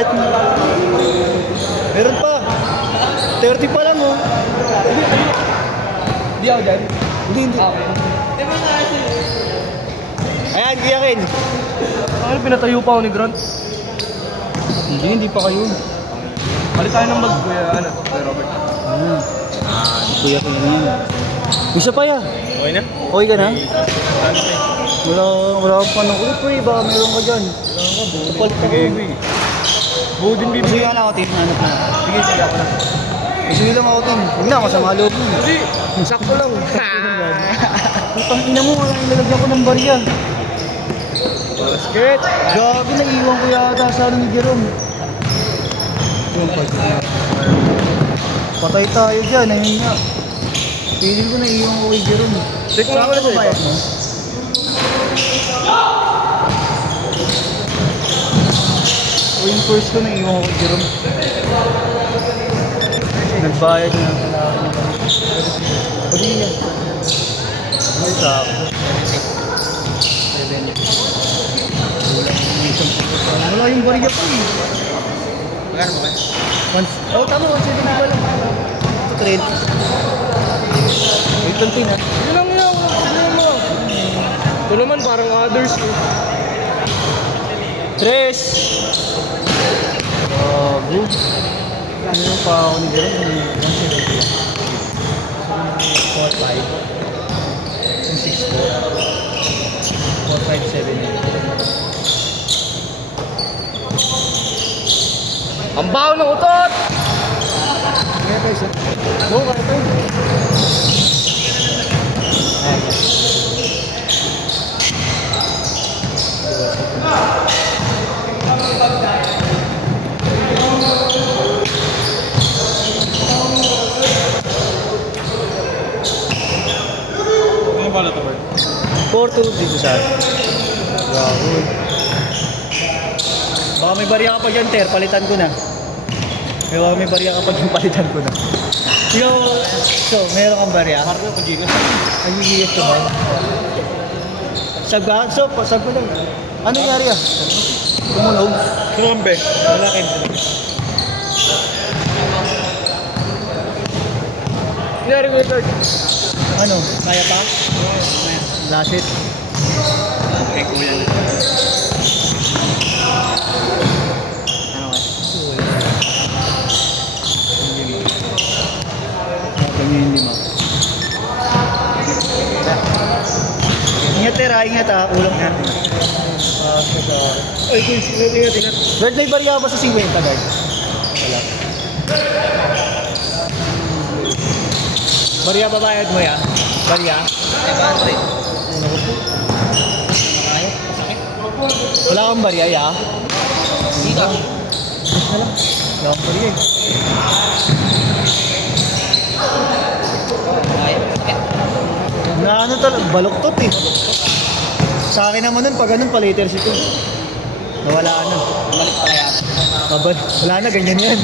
basket. Meron pa. 30 pa lang oh. Hindi ako dyan. Hindi. Ayan, Kuya Ken. Ano, pinatayo pa ako ni Grant? Hindi pa kayo. Palit tayo ng mag, Kuya Robert. Kuya Ken yan. Isa pa ya. Okay na? Okay ka na? Ano kayo? Wala pa ng ulit pre. Baka meron ka dyan. Kapal ka Sige, buo din bibigyan. Sige lang ako, Tim. Hanap na. Sige ako na. Sige lang ako, Tim. Huwag na, masama loob mo. Hindi, sakto lang. Putang ina mo, ilalagyan ko ng barya. Basket! Gabi, naiiwan ko yata sa ano ni Jerome. Patay tayo dyan, ayun nga. Piling ko naiiwan ko kay Jerome. Check mo naman na sa iba. O yung first ko naiiwan ko kay Jerome. Nagbayad na pala ako ng kami. O di nga. Ay, sakto. Wala yung barya pa eh. Magkano ba? Oh, tama, 170 ba lang. Ito, trade. Wait lang, Tina. Yun lang yun. Ano mo? Ito naman parang others eh. Tres! Good. Ano pa ako ni Jerome? 165. 4, 5, 7, 8. Ang baho ng utot! Kaya tayo siya. Oo, kaya tayo. Ano ba na ito, Bert? 4-2 dito sa atin. Wow. Baka may barya ka pa dyan, Ter. Palitan ko na. Baka may barya ka pa dyan, palitan ko na. Yo, so, meron kang barya? Parang ako, Gigas. Ay, gigas ko ba? Sab ka? So, sab ko lang. Ano nangyari ah? Tumunog? Sumambe. Malakin. Nangyari ko yung third. Ano? Kaya pa? Last it? Okay, kuya. Ano ka? Hindi mo. Ingat Ter ha, ingat ha. Ulang na. Ay, ingat. Guard, may barya ba sa 50 guard? Wala. Barya ba bayad mo yan? Barya? Wala kang barya ya? Hindi ka. Wala kang barya eh. Na ano talaga, baloktot eh. Sa akin naman nun, pag ganun, paliters ito. Nawala na. Balik pa kaya. Wala na, ganyan yan.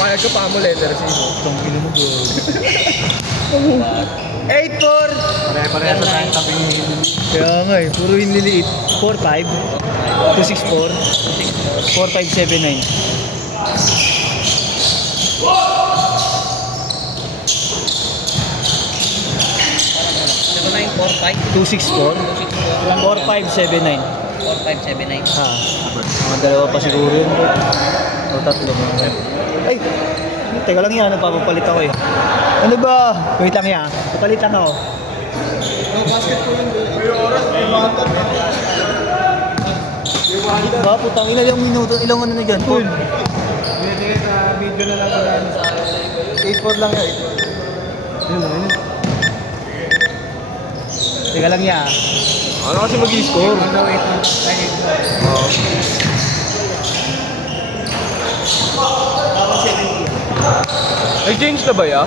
Payag ka pa mo letter sa inyo. Itong kilo mo bro. 8-4! Pare-pareha sa tayong tabi niyo. Kaya nga eh, puro yung liliit. 4-5, 2-6-4, 4-5-7-9. Ano na yung 4-5? 2-6-4, 4-5-7-9. 4-5-7-9. Mga dalawa pa siguro yun. O tatlo. Ay! Teka lang yan, nagpapapalit ako eh. Ano ba? Wait lang yan, papalit lang ako. No, basket ko yun. May oras, may bata. Ba, putang ilang minuto, ilang ano na dyan? Full. Sige, sa video na lang pala sa 8-4 lang yan. Yun lang, yun. Teka lang yan. Ano kasi mag-i-score? Ano, 8-4. Oo. Ay, James na ba ya?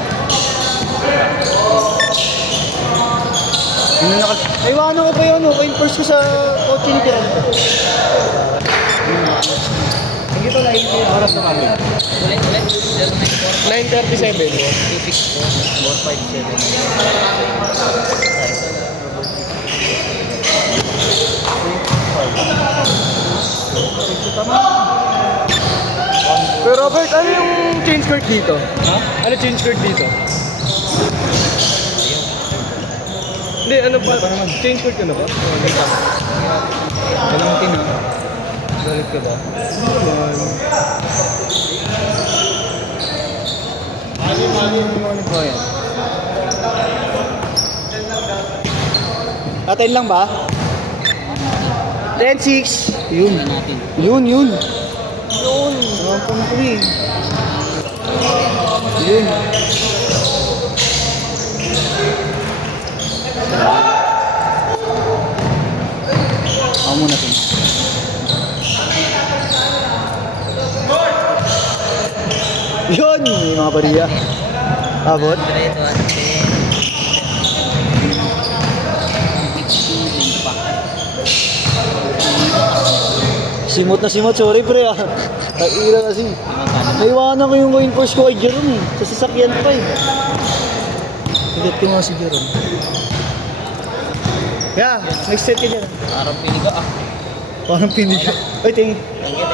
Ay, ano ko pa yun? Okay, first ko sa kotse ni Piran. Sige to, lain ko yung oras na kami. 9:37. 4-5-7. Tama. Pero Robert, ano yung change skirt dito? Ha? Ano change skirt dito? Hindi, ano pa? Change skirt ka na ba? Wait lang. Walang tin ha. Galit ka ba? Ano ba yan? Atin lang ba? 10-6. Yun. Yun. Yun. Ang pumuli. Yun. Ako muna ito. Yun! Yung mga bariya. Abot. Simot na simot. Sorry pre ah. Kaira kasi. Naiwanan ko yung coin purse ko kay Jerome eh. Sa sasakyan pa eh. Higat ko nga si Jerome. Yeah, next set ka dyan. Parang piniga ah. Parang piniga. Ay, tingin. Thank you.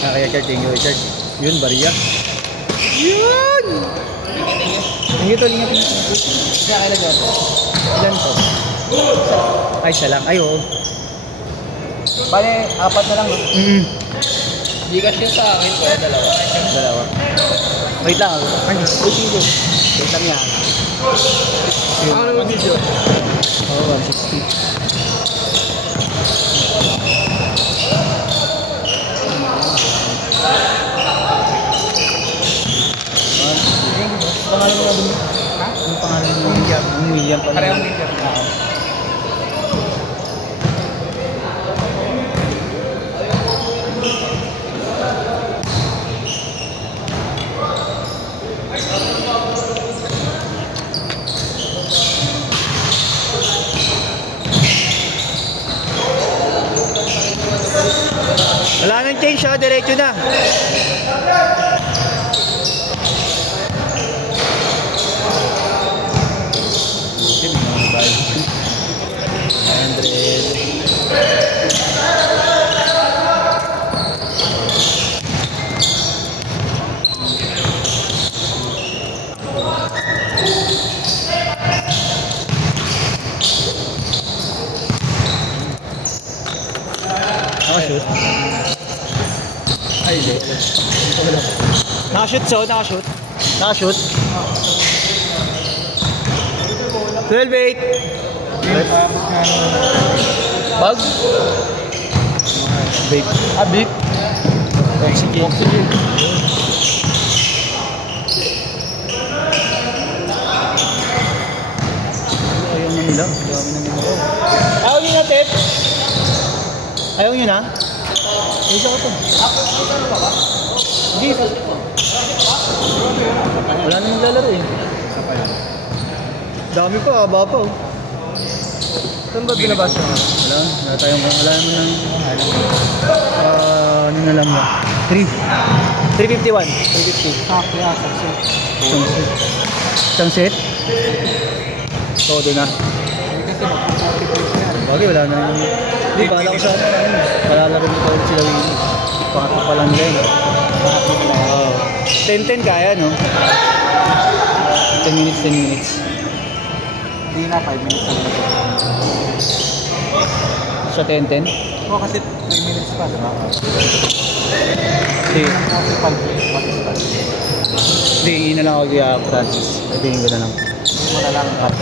Kaya Richard, thank you Richard. Yun, bariya. Yun! Thank you to, lingat. Isa kayo nag-out. Ilan to? Ay, isa lang. Ay, oo. Bale, 4 na lang. Hindi ka siya sa akin ko, dalawa. Wait lang. Ay, video. Wait lang yan. Ano naman video? Oo, 160. Pangalan mo na dun? Ha? Anong pangalan mo? William. William pa. Parehong William. Wala nang change ha, diretso na. Nakashoot. Ay, hindi. Nakashoot so, nakashoot. Nakashoot. 12-8. Bag? Vape. Ah, big? Oxygen. Ayaw na nila. Dami na nila. Ayaw nyo na, Tep. Ayaw nyo na? Isa ko to. Hindi. Wala na naglalaro eh. Dami pa, haba pa oh. Saan ba binabasa mo? Wala tayong, wala naman ng ano na lang na 351. 350. Isang set? Todo na. Bagay, wala na rin. Hindi, bahala ko sa palalaro nito ulit sila Winnie. Pangatlo pa lang din. Wow. 10-10 kaya, no? 10 minutes, 10 minutes. Hindi na, 5 minutes lang. Sa 10-10? Oo, kasi 3 minutes pa, diba? Hindi. Kasi pag what is that? Hindi, hindi na lang ako kaya Francis. Pwedeng ko na lang. Hindi mo na lang cut.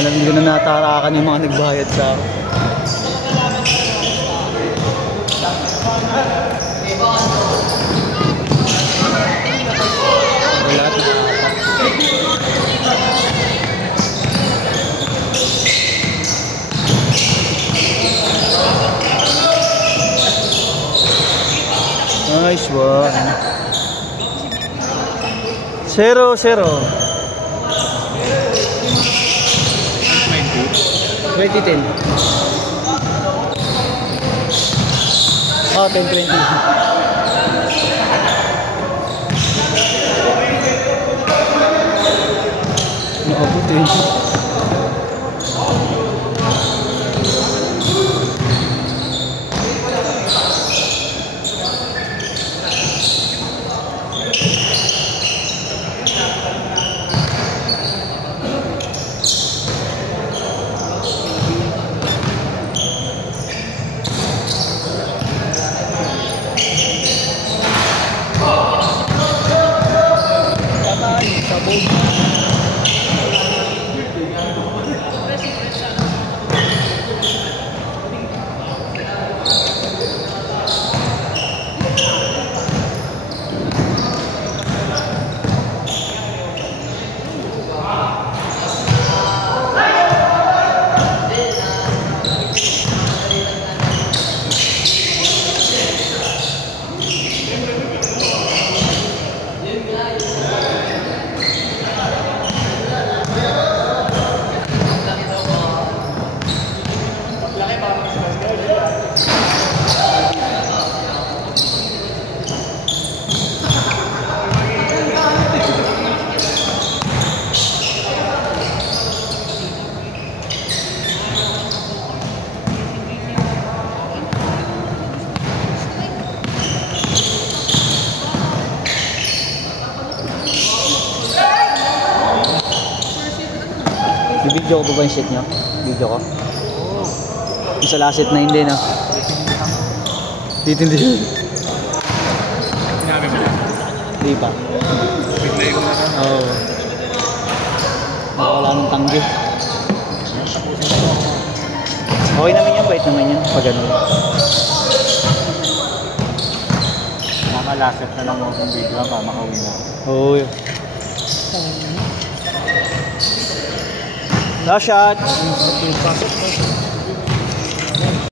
Hindi ko na natarakan yung mga nagbayad sa akin. Lahat na. Nice one. 0-0. 2010. Oh, 10-20. I-video ko pa ba yung shit nyo? Video ko? Yung sa last set na hindi na. Dito hindi. Hindi pa. Oo. Wala nang tanggi. Okay naman yan, bait naman yan. Pag ganun. Makalaset na lang mo kung video pa, makauwi na. Oo. Last shot.